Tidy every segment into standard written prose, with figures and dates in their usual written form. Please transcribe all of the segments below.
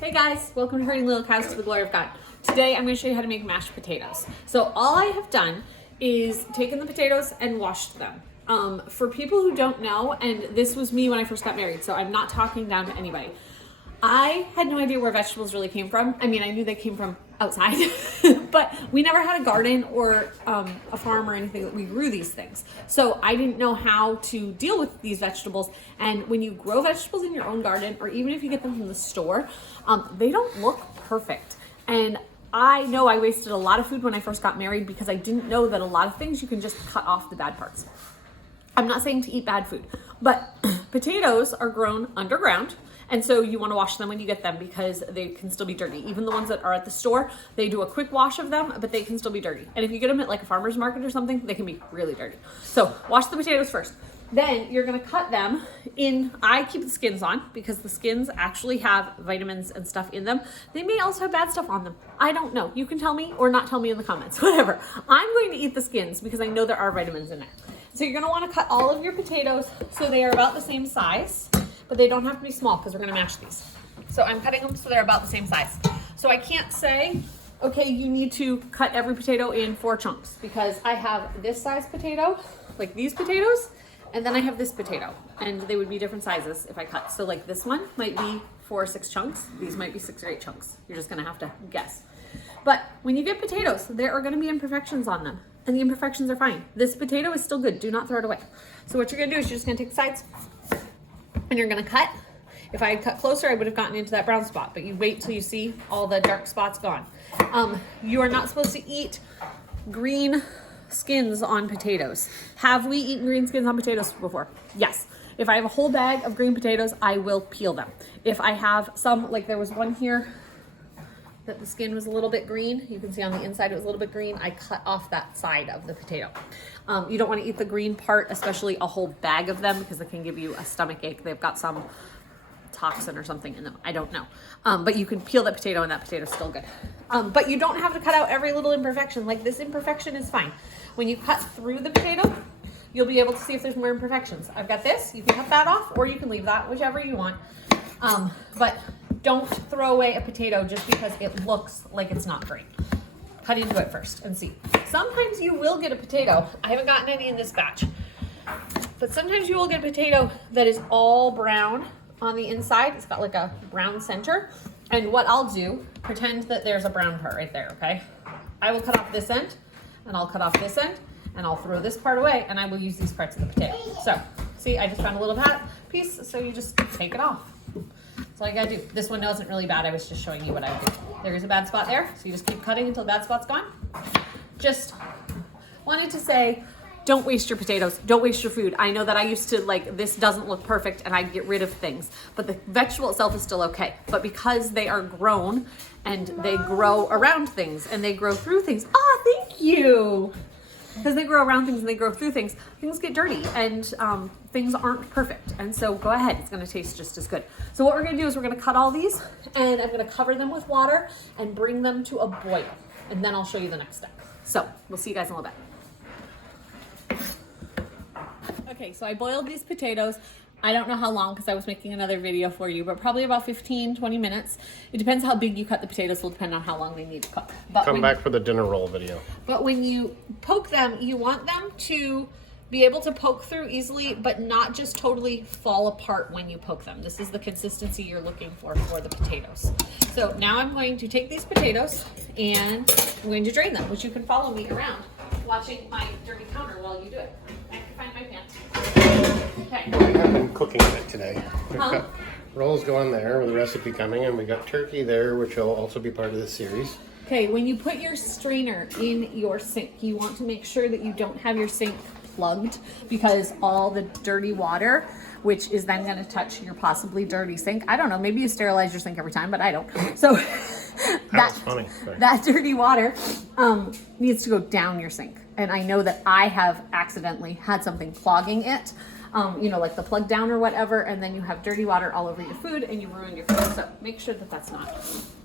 Hey guys, welcome to Hurting Little Cows to the Glory of God. Today I'm going to show you how to make mashed potatoes. So all I have done is taken the potatoes and washed them. For people who don't know, and this was me when I first got married, so I'm not talking down to anybody. I had no idea where vegetables really came from. I mean, I knew they came from outside, but we never had a garden or a farm or anything that we grew these things. So I didn't know how to deal with these vegetables. And when you grow vegetables in your own garden, or even if you get them from the store, they don't look perfect. And I know I wasted a lot of food when I first got married because I didn't know that a lot of things you can just cut off the bad parts. I'm not saying to eat bad food, but potatoes are grown underground. And so you want to wash them when you get them because they can still be dirty. Even the ones that are at the store, they do a quick wash of them, but they can still be dirty. And if you get them at like a farmer's market or something, they can be really dirty. So wash the potatoes first. Then you're going to cut them in. I keep the skins on because the skins actually have vitamins and stuff in them. They may also have bad stuff on them. I don't know. You can tell me or not tell me in the comments, whatever. I'm going to eat the skins because I know there are vitamins in it. So you're going to want to cut all of your potatoes so they are about the same size. But they don't have to be small because we're gonna mash these. So I'm cutting them so they're about the same size. So I can't say, okay, you need to cut every potato in 4 chunks because I have this size potato, like these potatoes, and then I have this potato, and they would be different sizes if I cut. So like this one might be 4 or 6 chunks. These might be 6 or 8 chunks. You're just gonna have to guess. But when you get potatoes, there are gonna be imperfections on them, and the imperfections are fine. This potato is still good. Do not throw it away. So what you're gonna do is you're just gonna take the sides, and you're gonna cut. If I had cut closer, I would have gotten into that brown spot, but you wait till you see all the dark spots gone. You are not supposed to eat green skins on potatoes. Have we eaten green skins on potatoes before? Yes. If I have a whole bag of green potatoes, I will peel them. If I have some, like there was one here that the skin was a little bit green, you can see on the inside it was a little bit green, I cut off that side of the potato. You don't want to eat the green part, especially a whole bag of them, because it can give you a stomach ache. They've got some toxin or something in them. I don't know. But you can peel that potato and that potato's still good. But you don't have to cut out every little imperfection. Like this imperfection is fine. When you cut through the potato, you'll be able to see if there's more imperfections. I've got this. You can cut that off or you can leave that, whichever you want. But don't throw away a potato just because it looks like it's not great. Cut into it first and see. Sometimes you will get a potato. I haven't gotten any in this batch, but sometimes you will get a potato that is all brown on the inside. It's got like a brown center. And what I'll do, pretend that there's a brown part right there, okay? I will cut off this end, and I'll cut off this end, and I'll throw this part away, and I will use these parts of the potato. So, see, I just found a little piece, so you just take it off. That's all you gotta do. This one wasn't really bad. I was just showing you what I would do. There is a bad spot there, so you just keep cutting until the bad spot's gone. Just wanted to say, don't waste your potatoes. Don't waste your food. I know that I used to like, this doesn't look perfect and I'd get rid of things, but the vegetable itself is still okay. But because they are grown and they grow around things and they grow through things. Oh, thank you. Because they grow around things and they grow through things, things get dirty and things aren't perfect. And so go ahead, it's gonna taste just as good. So what we're gonna do is we're gonna cut all these and I'm gonna cover them with water and bring them to a boil. And then I'll show you the next step. So we'll see you guys in a little bit. Okay, so I boiled these potatoes. I don't know how long because I was making another video for you, but probably about 15, 20 minutes. It depends how big you cut the potatoes, will depend on how long they need to cook. But come back for the dinner roll video. But when you poke them, you want them to be able to poke through easily, but not just totally fall apart when you poke them. This is the consistency you're looking for the potatoes. So now I'm going to take these potatoes and I'm going to drain them, which you can follow me around watching my dirty counter while you do it. I can find my pan. Okay. We have been cooking it today. We've got rolls going there with the recipe coming, and we got turkey there, which will also be part of this series. Okay, when you put your strainer in your sink, you want to make sure that you don't have your sink plugged because all the dirty water, which is then going to touch your possibly dirty sink. I don't know, maybe you sterilize your sink every time, but I don't. So That's funny. Sorry. That dirty water needs to go down your sink. And I know that I have accidentally had something clogging it, like the plug down or whatever, and then you have dirty water all over your food and you ruin your food. So make sure that that's not.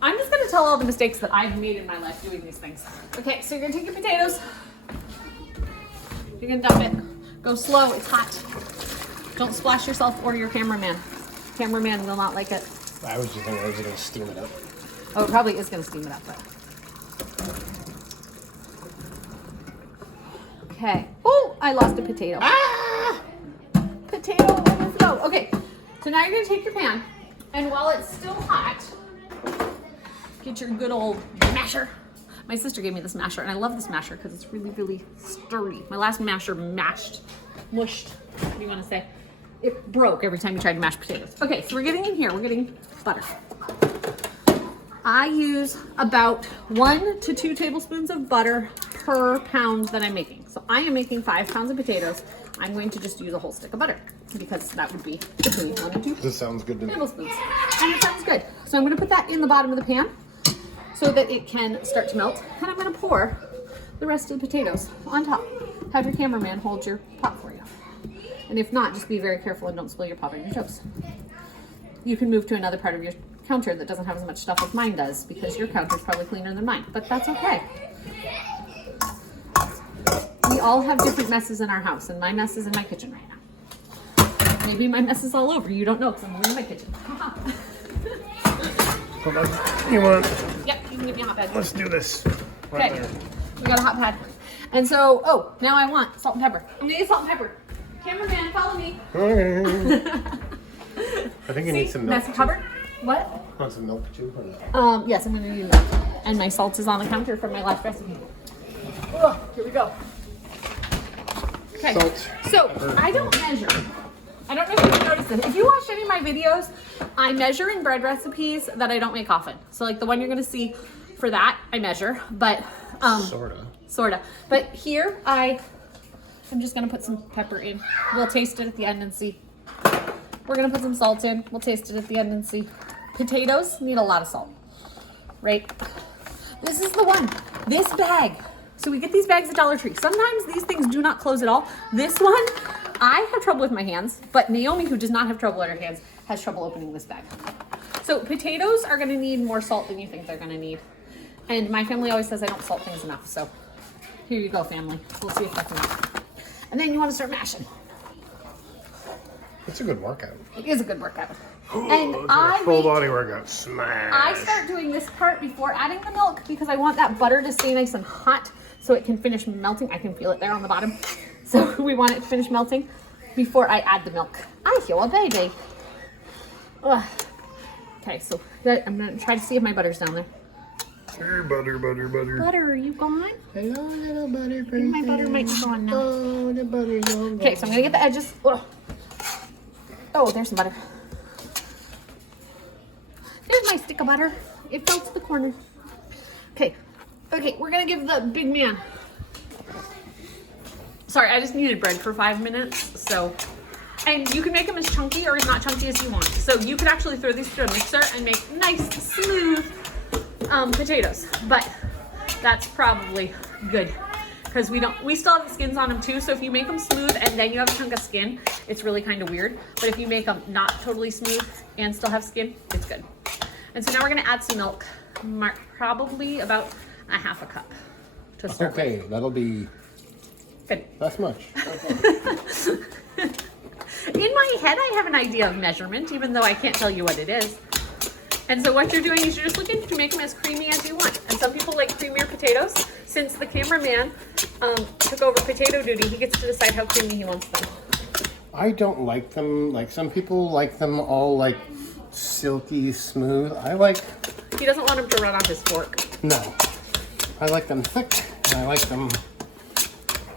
I'm just going to tell all the mistakes that I've made in my life doing these things. Okay, so you're going to take your potatoes. You're going to dump it. Go slow. It's hot. Don't splash yourself or your cameraman. Cameraman will not like it. I was just thinking I was going to steam it up. Oh, it probably is going to steam it up, but. Okay. Oh, I lost a potato. Ah! Potato, let's go. Okay, so now you're going to take your pan, and while it's still hot, get your good old masher. My sister gave me this masher, and I love this masher because it's really, really sturdy. My last masher mushed. What do you want to say? It broke every time you tried to mash potatoes. Okay, so we're getting in here. We're getting butter. I use about 1 to 2 tablespoons of butter per pound that I'm making. So I am making 5 pounds of potatoes. I'm going to just use a whole stick of butter because that would be between 1 and 2 This sounds good to me. tablespoons. And it sounds good. So I'm going to put that in the bottom of the pan so that it can start to melt. And I'm going to pour the rest of the potatoes on top. Have your cameraman hold your pot for you. And if not, just be very careful and don't spill your pot on your toast. You can move to another part of your counter that doesn't have as much stuff as mine does because your counter is probably cleaner than mine, but that's okay. We all have different messes in our house, and my mess is in my kitchen right now. Maybe my mess is all over. You don't know because I'm in my kitchen. You want? Yep, you can give me a hot pad. Let's do this. Okay, we got a hot pad. And so, oh, now I want salt and pepper. I'm gonna get salt and pepper. Cameraman, follow me. I think you need some milk. Messy cupboard. What? Want some milk too? Or no? Yes, I'm gonna need milk. And my salt is on the counter from my last recipe. Oh, here we go. Okay. Salt. So I don't measure. I don't know if you've noticed this. If you watch any of my videos, I measure in bread recipes that I don't make often. So like the one you're gonna see for that, I measure, but sorta. But here I'm just gonna put some pepper in. We'll taste it at the end and see. We're gonna put some salt in. We'll taste it at the end and see. Potatoes need a lot of salt, right? This is the one. This bag. So we get these bags at Dollar Tree. Sometimes these things do not close at all. This one, I have trouble with my hands, but Naomi, who does not have trouble in her hands, has trouble opening this bag. So potatoes are gonna need more salt than you think they're gonna need. And my family always says I don't salt things enough. So here you go, family. We'll see if that's enough. And then you wanna start mashing. It's a good workout. It is a good workout. Ooh, And full body workout. Smash. I start doing this part before adding the milk because I want that butter to stay nice and hot so it can finish melting. I can feel it there on the bottom. So we want it to finish melting before I add the milk. I feel a baby. Ugh. Okay, so I'm gonna try to see if my butter's down there. Sure, butter. Butter, are you gone? Hello, little butter. My butter might be gone now. Oh, the butter's gone. Okay, so I'm gonna get the edges. Ugh. Oh, there's some butter. There's my stick of butter. It fell to the corner. Okay, we're gonna give the big man. Sorry, I just needed bread for 5 minutes, so. And you can make them as chunky or as not chunky as you want. So you could actually throw these through a mixer and make nice, smooth potatoes. But that's probably good because we still have the skins on them too. So if you make them smooth and then you have a chunk of skin, it's really kind of weird. But if you make them not totally smooth and still have skin, it's good. And so now we're gonna add some milk, Mark, probably about a half a cup to start. Okay, that'll be Good. that's much. In my head, I have an idea of measurement, even though I can't tell you what it is. And so what you're doing is you're just looking to make them as creamy as you want. And some people like creamier potatoes. Since the cameraman took over potato duty, he gets to decide how creamy he wants them. I don't like them, like some people like them all like silky smooth. He doesn't want him to run off his fork. No. I like them thick, and I like them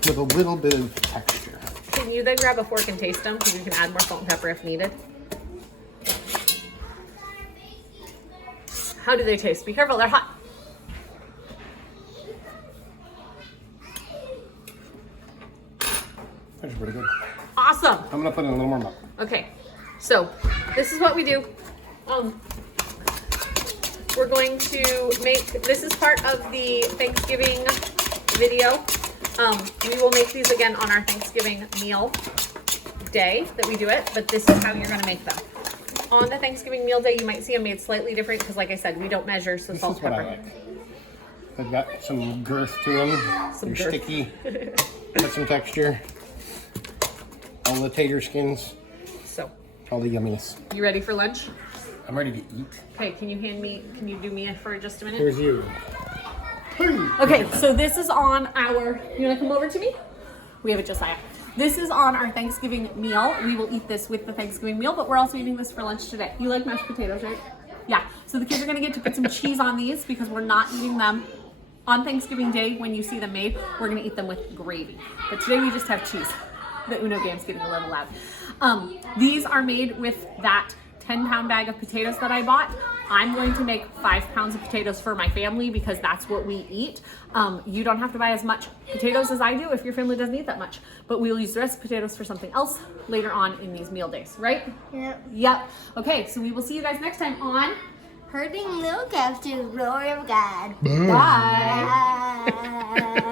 with a little bit of texture. Can you then grab a fork and taste them? Because you can add more salt and pepper if needed. How do they taste? Be careful, they're hot. That's pretty good. Awesome. I'm gonna put in a little more milk. Okay, so this is what we do. We're going to make, this is part of the Thanksgiving video. We will make these again on our Thanksgiving meal day that we do it, but this is how you're gonna make them. On the Thanksgiving meal day, you might see them made slightly different because like I said, we don't measure, so This salt is and what I pepper. like. They've got some girth to them. Some They're girth. sticky. Got some texture. All the tater skins. So, All the yumminess. you ready for lunch? I'm ready to eat. Okay, can you do me for just a minute? Here's you. Okay, so this is on our, you wanna come over to me? We have a Josiah. This is on our Thanksgiving meal. We will eat this with the Thanksgiving meal, but we're also eating this for lunch today. You like mashed potatoes, right? Yeah, so the kids are gonna get to put some cheese on these because we're not eating them on Thanksgiving Day when you see them made. We're gonna eat them with gravy. But today we just have cheese. The Uno game's getting a little loud. These are made with that 10-pound bag of potatoes that I bought. I'm going to make 5 pounds of potatoes for my family because that's what we eat. You don't have to buy as much potatoes as I do if your family doesn't eat that much. But we'll use the rest of the potatoes for something else later on in these meal days, right? Yep. Yep. Okay, so we will see you guys next time on Herding little calves to the glory of God. Bye. Bye.